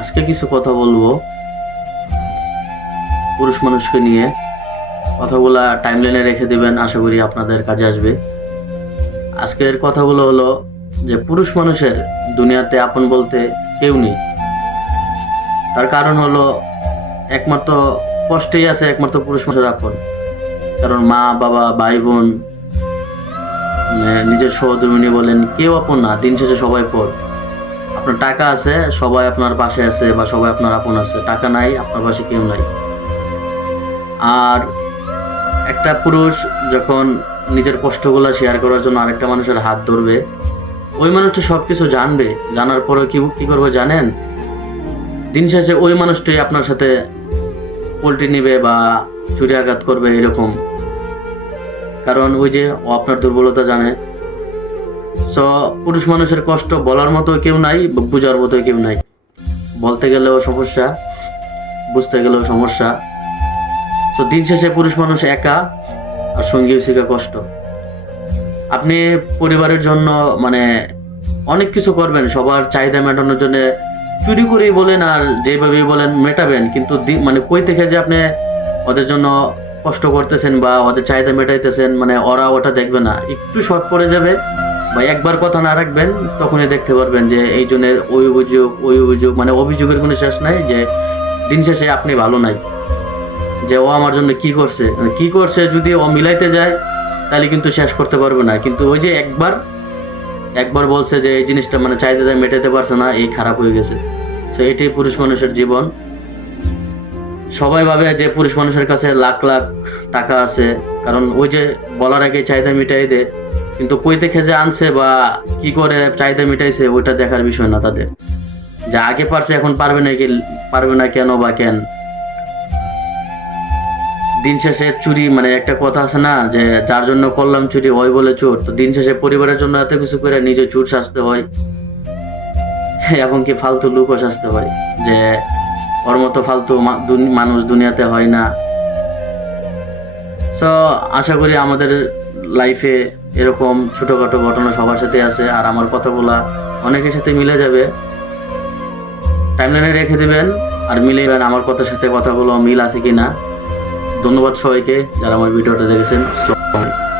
আজকে কিছু কথা বলবো পুরুষ মানুষকে নিয়ে। কথাগুলা টাইমলাইনে রেখে দিবেন, আশা করি আপনাদের কাজে আসবে। আজকের কথাগুলো হলো যে পুরুষ মানুষের দুনিয়াতে আপন বলতে কেউ নেই। তার কারণ হলো একমাত্র কষ্টেই আছে একমাত্র পুরুষ মানুষের আপন। কারণ মা বাবা ভাই বোন নিজের সহধর্মিণী বলেন কেউ আপন না, দিন শেষে সবাই পর। আপনার টাকা আছে সবাই আপনার পাশে আছে বা সবাই আপনার আপন আছে, টাকা নাই আপনার পাশে কেউ নাই। আর একটা পুরুষ যখন নিজের কষ্টগুলো শেয়ার করার জন্য আরেকটা মানুষের হাত ধরবে, ওই মানুষটা সব কিছু জানবে, জানার পরে কি করবে জানেন? দিন শেষে ওই মানুষটাই আপনার সাথে পোল্টি নিবে বা ছুরি আঘাত করবে এরকম। কারণ ওই যে ও আপনার দুর্বলতা জানে। সো পুরুষ মানুষের কষ্ট বলার মতো কেউ নাই, বোঝার মতো কেউ নাই। বলতে গেলেও সমস্যা, বুঝতে গেলেও সমস্যা। তো দিন শেষে পুরুষ মানুষ একা, আর সঙ্গী শিখা কষ্ট। আপনি পরিবারের জন্য অনেক কিছু করবেন, সবার চাহিদা মেটানোর জন্য চুরি করেই বলেন আর যেভাবেই বলেন মেটাবেন, কিন্তু কই থেকে যে আপনি ওদের জন্য কষ্ট করতেছেন বা ওদের চাহিদা মেটাইতেছেন, ওরা ওটা দেখবে না। একটু শর্ট পড়ে যাবে বা একবার কথা না রাখবেন, তখনই দেখতে পারবেন যে এই জনের ওই অভিযোগ অভিযোগের কোনো শেষ নাই। যে দিন শেষে আপনি ভালো নাই, যে ও আমার জন্য কি করছে যদি ও মিলাইতে যায় তাহলে কিন্তু শেষ করতে পারবে না। কিন্তু ওই যে একবার বলছে যে এই জিনিসটা চাহিদা মেটাতে পারছে না, এই খারাপ হয়ে গেছে। তো এটাই পুরুষ মানুষের জীবন। সবাই ভাবে যে পুরুষ মানুষের কাছে লাখ লাখ টাকা আছে, কারণ ওই যে বলার আগে চাহিদা মিটাই দে, কিন্তু কই থেকে যে আনছে বা কি করে চাহিদা মিটাইছে ওইটা দেখার বিষয় না তাদের। যে আগে পারছে এখন পারবে না কেন বা কেন। দিন শেষে চুরি একটা কথা আছে না, যে যার জন্য করলাম চুরি ওই বলে চোর। তো দিন শেষে পরিবারের জন্য এত কিছু করে নিজে চুর সাজতে হয়, এবং কি ফালতু লোকও সাজতে হয়, যে ওর মতো ফালতু মানুষ দুনিয়াতে হয় না। তো আশা করি আমাদের লাইফে এরকম ছোটখাটো ঘটনা সবার সাথে আছে, আর আমার কথাগুলা অনেকের সাথে মিলে যাবে। টাইমলাইনে রেখে দিবেন আর মিলেবেন আমার কথার সাথে কথাগুলো মিল আছে কিনা। ধন্যবাদ সবাইকে যারা আমার ভিডিওটা দেখেছেন। আসসালামু আলাইকুম।